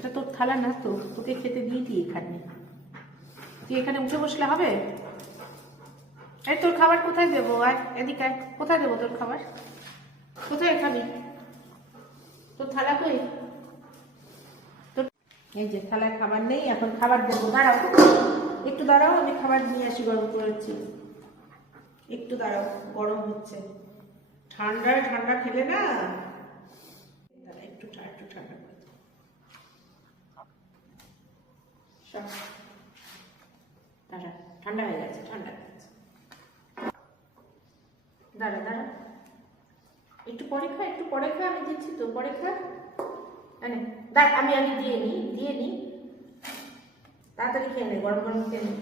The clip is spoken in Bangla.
এটা তোর থালা না তো, তোকে খেতে দিয়েছি এখানে। তুই এখানে উঠে বসলে হবে? এই তোর খাবার কোথায় দেবো? আর এদিকে কোথায় দেবো তোর খাবার? কোথায় খাবি? তোর থালা কই? তোর এই যে থালায় খাবার নেই, এখন খাবার দেবো। দাঁড়াও, একটু দাঁড়াও, আমি খাবার নিয়ে আসি, গরম করেছি। একটু দাঁড়াও, গরম হচ্ছে। ঠান্ডা ঠান্ডা খেলে না, একটু একটু ঠান্ডা করে দাঁড়া, ঠান্ডা হয়ে গেছে, ঠান্ডা হয়ে গেছে। দাঁড়া দাঁড়া, একটু পরে খা, একটু পরে খা, আমি দিচ্ছি তো, পরে খা। দাঁড়া, আমি দিয়ে নিই, তাড়াতাড়ি খেয়ে নে, গরম গরম খেয়ে নে।